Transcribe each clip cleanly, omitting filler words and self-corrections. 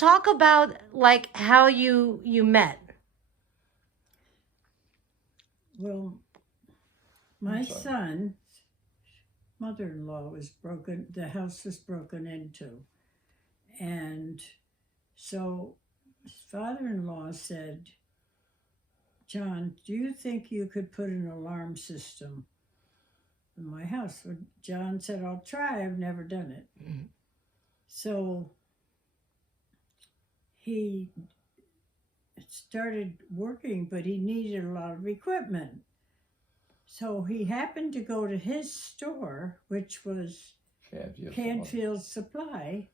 talk about like how you met. Well, my son's mother-in-law was broken, the house was broken into. And so his father-in-law said, John, do you think you could put an alarm system in my house? Well, John said, I'll try. I've never done it. Mm-hmm. So he started working, but he needed a lot of equipment. So he happened to go to his store, which was Canfield Supply.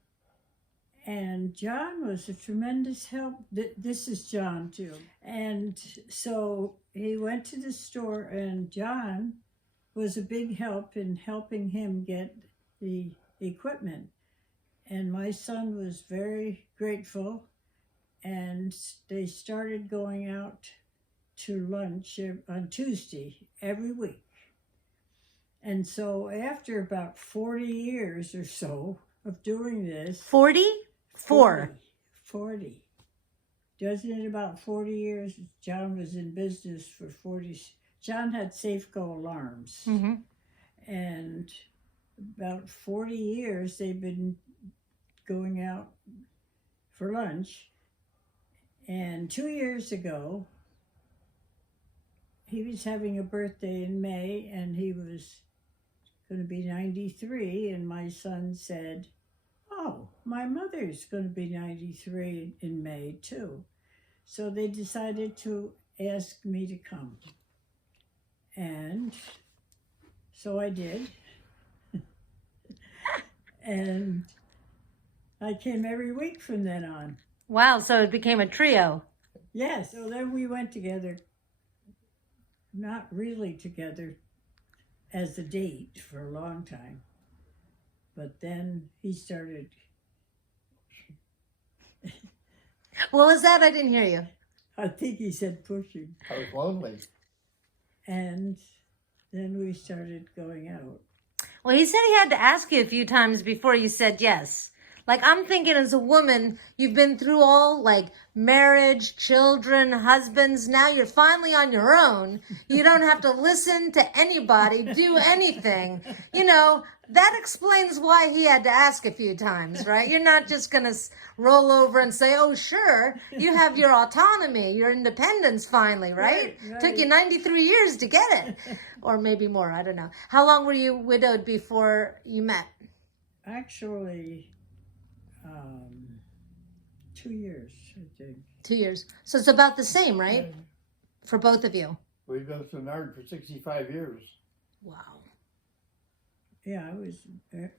And John was a tremendous help. This is John, too. And so he went to the store, and John was a big help in helping him get the equipment. And my son was very grateful. And they started going out to lunch on Tuesday every week. And so after about 40 years or so of doing this... 40? 40. Doesn't it about 40 years? John was in business for 40. John had Safeco alarms. Mm-hmm. And about 40 years they've been going out for lunch. And 2 years ago, he was having a birthday in May, and he was going to be 93, and my son said, oh, my mother's going to be 93 in May, too. So they decided to ask me to come. And so I did. And I came every week from then on. Wow, so it became a trio. Yes, so then we went together, not really together as a date for a long time. But then he started. What was that? I didn't hear you. I think he said pushing. I was lonely. And then we started going out. Well, he said he had to ask you a few times before you said yes. Like, I'm thinking as a woman, you've been through all, like, marriage, children, husbands. Now you're finally on your own. You don't have to listen to anybody, do anything. You know, that explains why he had to ask a few times, right? You're not just going to roll over and say, oh, sure. You have your autonomy, your independence finally, right? Right. Took you 93 years to get it. Or maybe more, I don't know. How long were you widowed before you met? Actually... 2 years, I think. 2 years. So it's about the same, right? For both of you. We've been married for 65 years. Wow. Yeah, I was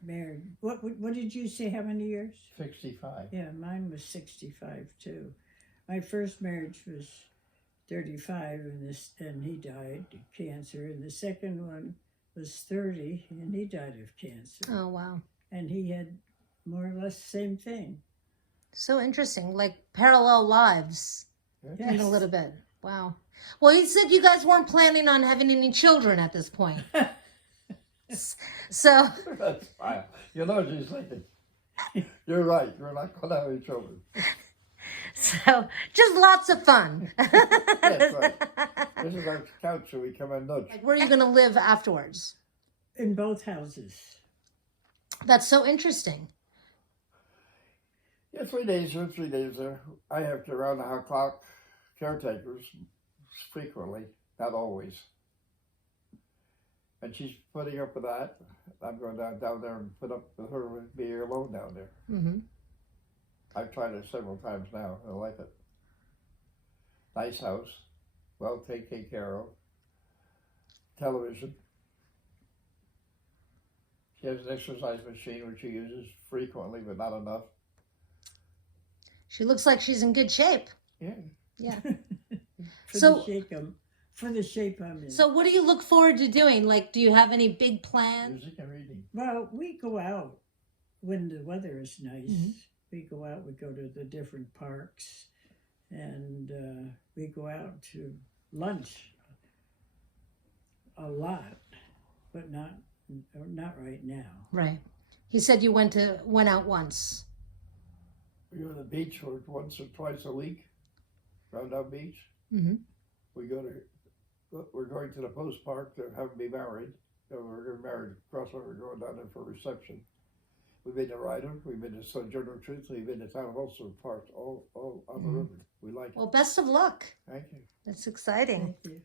married. What did you say, how many years? 65. Yeah, mine was 65, too. My first marriage was 35, and he died of cancer. And the second one was 30, and he died of cancer. Oh, wow. And he had more or less the same thing. So interesting, like parallel lives. Yes. In a little bit. Wow. Well, you said you guys weren't planning on having any children at this point. So. That's fine. You know what she's thinking. You're right. You're not going to have any children. So, just lots of fun. Yes, right. This is our couch, so we come and nudge. Like, where are you going to live afterwards? In both houses. That's so interesting. Yeah, 3 days here, 3 days there. I have to round the clock caretakers frequently, not always. And she's putting up with that. I'm going down there and put up with her and be alone down there. Mm-hmm. I've tried it several times now. I like it. Nice house, well taken care of. Television. She has an exercise machine which she uses frequently, but not enough. She looks like she's in good shape. Yeah. Yeah. For the shape I'm in. So what do you look forward to doing? Like, do you have any big plans? Music and reading. Well, we go out when the weather is nice. Mm-hmm. We go out, we go to the different parks, and we go out to lunch a lot, but not right now. Right. He said you went out once. We go to the beach once or twice a week, Roundout Beach. Mm-hmm. We're going to the Post Park to have me married. So we're getting married across the river, going down there for a reception. We've been to Ryder, we've been to Sojourner Truth, we've been to Town Hall Park, all on the river. We like it. Well, best of luck. Thank you. That's exciting. Thank you.